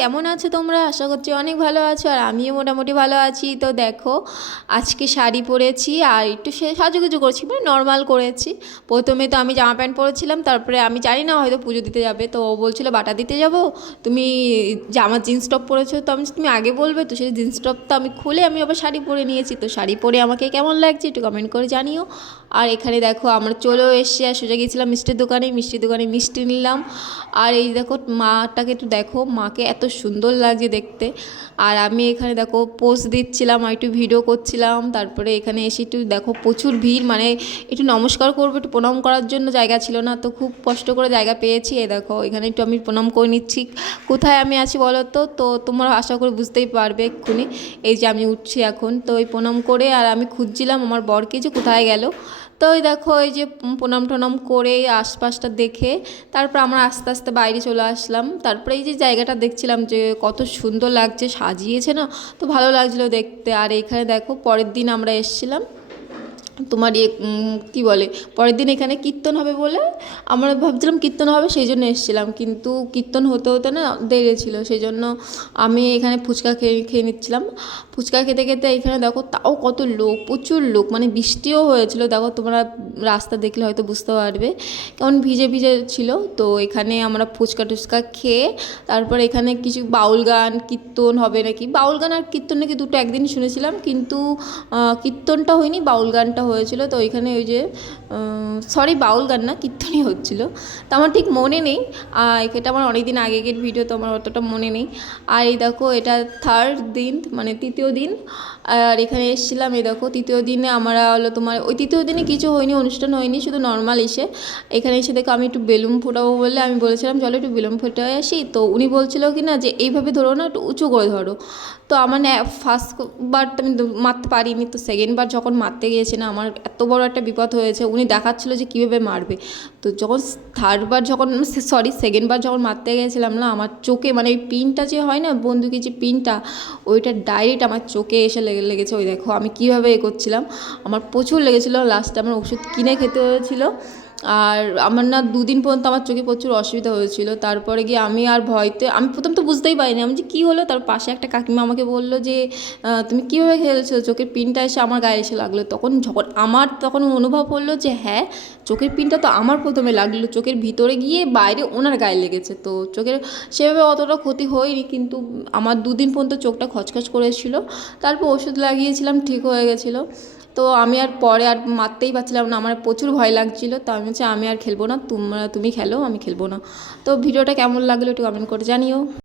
কেমন আছো তোমরা? আশা করছি অনেক ভালো আছো আর আমিও মোটামুটি ভালো আছি। তো দেখো, আজকে শাড়ি পরেছি আর একটু সে সাজুগুজু করেছি মানে নর্মাল করেছি। প্রথমে তো আমি জামা প্যান্ট পরেছিলাম, তারপরে আমি জানি না হয়তো পুজো দিতে যাবে। তো ও বলছিলো, বাটা দিতে যাব? তুমি জামা জিন্স টপ পরেছো? তো আমি তুমি আগে বলবে তো, সেই জিন্স টপ তো আমি খুলে আমি আবার শাড়ি পরে নিয়েছি। তো শাড়ি পরে আমাকে কেমন লাগছে একটু কমেন্ট করে জানিও। আর এখানে দেখো আমরা চলেও এসছি, আর সোজা গিয়েছিলাম মিষ্টির দোকানে মিষ্টির দোকানে মিষ্টি নিলাম। আর এই দেখো মাটাকে একটু দেখো, মাকে এত সুন্দর লাগছে দেখতে। আর আমি এখানে দেখো পোস্ট দিচ্ছিলাম, আর একটু ভিডিও করছিলাম। তারপরে এখানে এসে একটু দেখো প্রচুর ভিড় মানে একটু নমস্কার করব, একটু প্রণাম করার জন্য জায়গা ছিল না। তো খুব কষ্ট করে জায়গা পেয়েছি। এ দেখো, এখানে একটু আমি প্রণাম করে নিচ্ছি। কোথায় আমি আছি বলো তো? তো তোমরা আশা করে বুঝতেই পারবে এক্ষুনি। এই যে আমি উঠছি এখন। তো ওই প্রণাম করে, আর আমি খুঁজছিলাম আমার বরকে যে কোথায় গেল। তো ওই দেখো ওই যে প্রণাম টনাম করে আশপাশটা দেখে তারপর আমরা আস্তে আস্তে বাইরে চলে আসলাম। তারপরে এই যে জায়গাটা দেখছিলাম যে কত সুন্দর লাগছে, সাজিয়েছে না? তো ভালো লাগছিল দেখতে। আর এখানে দেখো পরের দিন আমরা এসেছিলাম। তোমার ইয়ে কী বলে, পরের দিন এখানে কীর্তন হবে বলে আমরা ভাবছিলাম কীর্তন হবে, সেই জন্য এসেছিলাম। কিন্তু কীর্তন হতে হতে না দেরি ছিল, সেই জন্য আমি এখানে ফুচকা খেয়ে খেয়ে নিচ্ছিলাম। ফুচকা খেতে খেতে এখানে দেখো তাও কত লোক, প্রচুর লোক মানে বৃষ্টিও হয়েছিল। দেখো তোমরা রাস্তা দেখলে হয়তো বুঝতে পারবে। কেমন ভিজে ভিজে ছিল। তো এখানে আমরা ফুচকা টুচকা খেয়ে তারপর এখানে কিছু বাউল গান, কীর্তন হবে নাকি? বাউল গান আর কীর্তন নাকি দুটো একদিন শুনেছিলাম। কিন্তু কীর্তনটা হয়নি, বাউল গানটা হয়েছিল, তো ওইখানে ওই যে সরি বাউল গান না, কীর্তনই হচ্ছিল। তো আমার ঠিক মনে নেই এটা আমার অনেক দিন আগেকের ভিডিও তো আমার অতটা মনে নেই। আর এই দেখো, এটা থার্ড দিন মানে তৃতীয় দিন, আর এখানে এসেছিলাম, এই দেখো, তৃতীয় দিনে আমরা হলো তোমার, ওই তৃতীয় দিনে কিছু হয়নি, অনুষ্ঠান হয়নি, শুধু নর্মাল এসে, এখানে এসে দেখো আমি একটু বেলুন ফোটাবো বলে আমি বলেছিলাম, চলো একটু বেলুন ফোটাই আসি। তো উনি বলছিল কি না, যে এইভাবে ধরো না, একটু উঁচু করে ধরো। তো আমার ফার্স্ট বার আমি মারতে পারিনি, তো সেকেন্ড বার যখন মারতে গিয়েছে না, আমার এত বড় একটা বিপদ হয়েছে, উনি দেখাচ্ছিল যে কীভাবে মারবে। তো যখন থার্ডবার যখন সরি সেকেন্ডবার যখন মারতে গেছিলাম না, আমার চোখে মানে ওই পিনটা যে হয় না বন্দুকের যে পিনটা, ওইটা ডাইরেক্ট আমার চোখে এসে লেগে, লেগেছে। ওই দেখো আমি কীভাবে এ করছিলাম। আমার প্রচুর লেগেছিলো। লাস্টে আমার ওষুধ কিনে খেতে হয়েছিল। আর আমার না দুদিন পর্যন্ত আমার চোখে প্রচুর অসুবিধা হয়েছিল। তারপরে গিয়ে আমি আর ভয়তে, আমি প্রথম তো বুঝতেই পারিনি। আমি যে কী হলো, তার পাশে একটা কাকিমা আমাকে বলল যে তুমি কীভাবে খেলছো? চোখের পিনটা এসে আমার গায়ে এসে লাগল। তখন যখন আমার, তখন অনুভব হলো যে হ্যাঁ চোখের পিনটা তো আমার প্রথমে লাগল। চোখের ভিতরে গিয়ে বাইরে ওনার গায়ে লেগেছে। তো চোখের সেভাবে অতটা ক্ষতি হয়নি, কিন্তু আমার দুদিন পর্যন্ত চোখটা খচখচ করেছিল। তারপর ওষুধ লাগিয়েছিলাম, ঠিক হয়ে গেছিল। তো আমি আর পরে আর মারতেই পারছিলাম না, আমার প্রচুর ভয় লাগছিল। তো আমি হচ্ছে আমি আর খেলব না তোমরা তুমি খেলো, আমি খেলব না। তো ভিডিওটা কেমন লাগল একটু কমেন্ট করে জানিও।